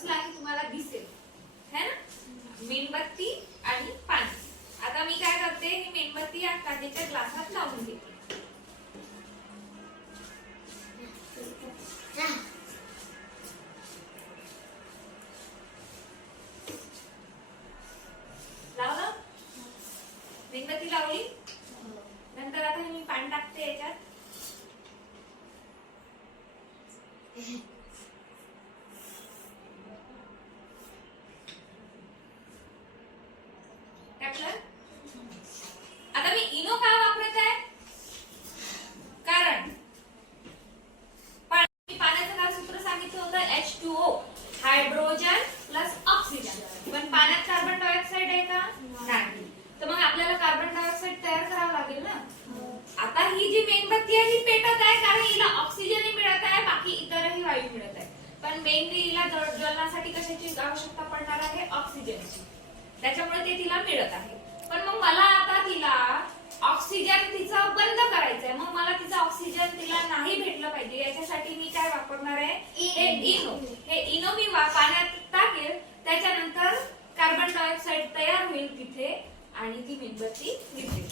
बसला की तुम्हाला दिसेल है ना, मेणबत्ती आणि पाणी. आता मी काय करते, ही मेणबत्ती या काचेच्या ग्लासात लावून घेते. लावलं, मेणबत्ती लावली. नंतर आता मी पाणी टाकते याच्यात. टाकलं. आता मी इनो का वापरत आहे, कारण पाण्याचं काय सूत्र सांगितलं होतं, H2O, हायड्रोजन प्लस ऑक्सिजन. पण पाण्यात कार्बन डायऑक्साइड आहे का, नाही. तर मग आपल्याला कार्बन डायऑक्साइड तयार करावं लागेल ना. आता ही जी मेणबत्ती आहे ही पेटत आहे कारण हिला ऑक्सिजनही मिळत आहे, बाकी इतरही वायू मिळत आहे. पण मेनली हिला ज्वलनासाठी कशाची आवश्यकता पडणार आहे, ऑक्सिजनची. त्याच्यामुळे ते तिला मिळत आहे. पण मग मला आता तिला ऑक्सिजन तिचं बंद करायचंय, मग मला तिचं ऑक्सिजन तिला नाही भेटलं पाहिजे. याच्यासाठी मी काय वापरणार आहे, हे इनो. हे इनो मी पाण्यात टाकेल, त्याच्यानंतर कार्बन डायऑक्साइड तयार होईल तिथे आणि ती मेणबत्ती विझेल.